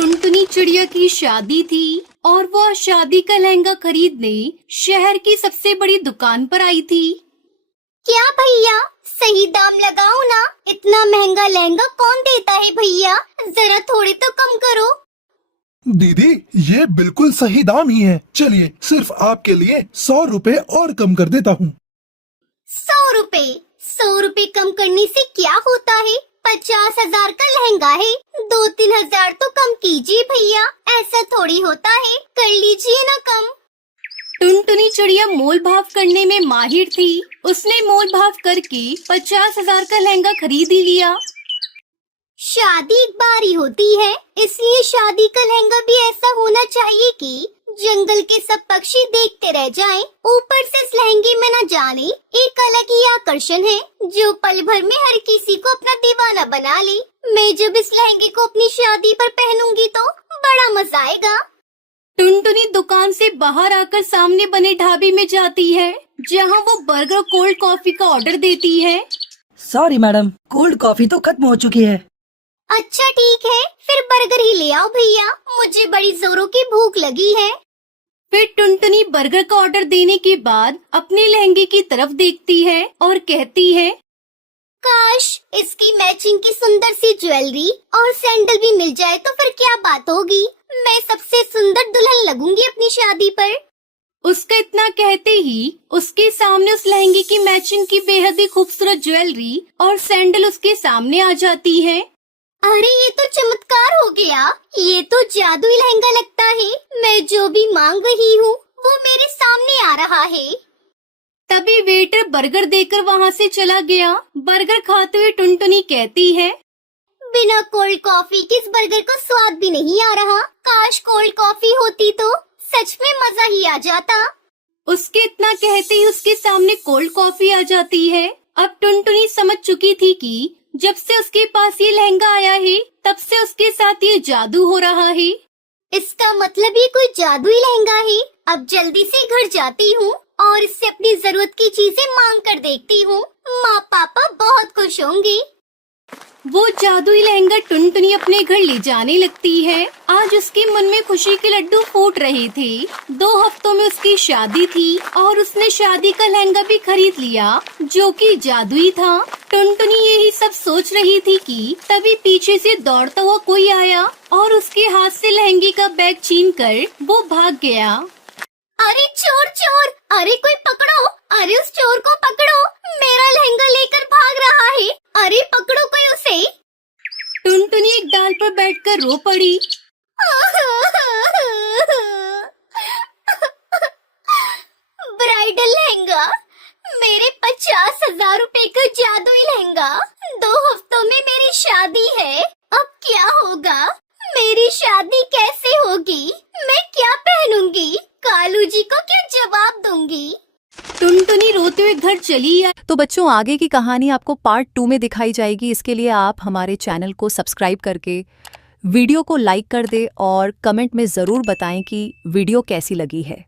टुनटुनी चिड़िया की शादी थी और वह शादी का लहंगा खरीदने शहर की सबसे बड़ी दुकान पर आई थी। क्या भैया, सही दाम लगाओ ना। इतना महंगा लहंगा कौन देता है भैया, जरा थोड़े तो कम करो। दीदी, ये बिल्कुल सही दाम ही है। चलिए, सिर्फ आपके लिए 100 रुपए और कम कर देता हूँ। 100 रुपए? 100 रुपए कम करने से क्या होता है? 50,000 का लहंगा है, 2-3 हजार तो कम कीजिए भैया। ऐसा थोड़ी होता है, कर लीजिए ना कम। टुनटुनी चिड़िया मोल भाव करने में माहिर थी। उसने मोल भाव करके 50,000 का लहंगा खरीद ही लिया। शादी एक बार ही होती है, इसलिए शादी का लहंगा भी ऐसा होना चाहिए कि जंगल के सब पक्षी देखते रह जाएं। ऊपर से इस लहंगे में न जाने एक अलग ही आकर्षण है, जो पल भर में हर किसी को अपना दीवाना बना ले। मैं जब इस लहंगे को अपनी शादी पर पहनूंगी तो बड़ा मजा आएगा। टुनटुनी दुकान से बाहर आकर सामने बने ढाबे में जाती है, जहां वो बर्गर कोल्ड कॉफी का ऑर्डर देती है। सॉरी मैडम, कोल्ड कॉफी तो खत्म हो चुकी है। अच्छा ठीक है, फिर बर्गर ही ले आओ भैया, मुझे बड़ी जोरों की भूख लगी है। फिर टुनटुनी बर्गर का ऑर्डर देने के बाद अपने लहंगे की तरफ देखती है और कहती है, काश इसकी मैचिंग की सुंदर सी ज्वेलरी और सैंडल भी मिल जाए तो फिर क्या बात होगी। मैं सबसे सुंदर दुल्हन लगूंगी अपनी शादी पर। उसका इतना कहते ही उसके सामने उस लहंगे की मैचिंग की बेहद ही खूबसूरत ज्वेलरी और सैंडल उसके सामने आ जाती है। अरे ये तो चमत्कार हो गया, ये तो जादुई लहंगा लगता है। मैं जो भी मांग रही हूँ वो मेरे सामने आ रहा है। तभी वेटर बर्गर देकर वहाँ से चला गया। बर्गर खाते हुए टुनटुनी कहती है, बिना कोल्ड कॉफी के इस बर्गर को स्वाद भी नहीं आ रहा। काश कोल्ड कॉफी होती तो सच में मजा ही आ जाता। उसके इतना कहते ही उसके सामने कोल्ड कॉफी आ जाती है। अब टुनटुनी समझ चुकी थी कि जब से उसके पास ये लहंगा आया है तब से उसके साथ ये जादू हो रहा है। इसका मतलब ये कोई जादुई लहंगा है। अब जल्दी से घर जाती हूँ और इससे अपनी जरूरत की चीजें मांग कर देखती हूँ। माँ पापा बहुत खुश होंगे। वो जादुई लहंगा टुनटुनी अपने घर ले जाने लगती है। आज उसके मन में खुशी के लड्डू फूट रहे थे। 2 हफ्तों में उसकी शादी थी और उसने शादी का लहंगा भी खरीद लिया, जो कि जादुई था। टुनटुनी यही सब सोच रही थी कि तभी पीछे से दौड़ता हुआ कोई आया और उसके हाथ से लहंगे का बैग छीनकर वो भाग गया। अरे चोर चोर, अरे कोई पकड़ो, अरे उस चोर को पकड़ो, मेरा लहंगा लेकर भाग रहा है। अरे पकड़ो कोई उसे। टुनटुनी एक डाल पर बैठकर रो पड़ी। ब्राइडल लहंगा, मेरे 50,000 रुपए का जादुई लहंगा। 2 हफ्तों में मेरी शादी है, अब क्या होगा? मेरी शादी कैसे होगी? मैं क्या पहनूंगी? कालू जी को क्या जवाब दूंगी? टुनटुनी रोते हुए घर चली आई। तो बच्चों, आगे की कहानी आपको पार्ट 2 में दिखाई जाएगी। इसके लिए आप हमारे चैनल को सब्सक्राइब करके वीडियो को लाइक कर दें और कमेंट में ज़रूर बताएं कि वीडियो कैसी लगी है।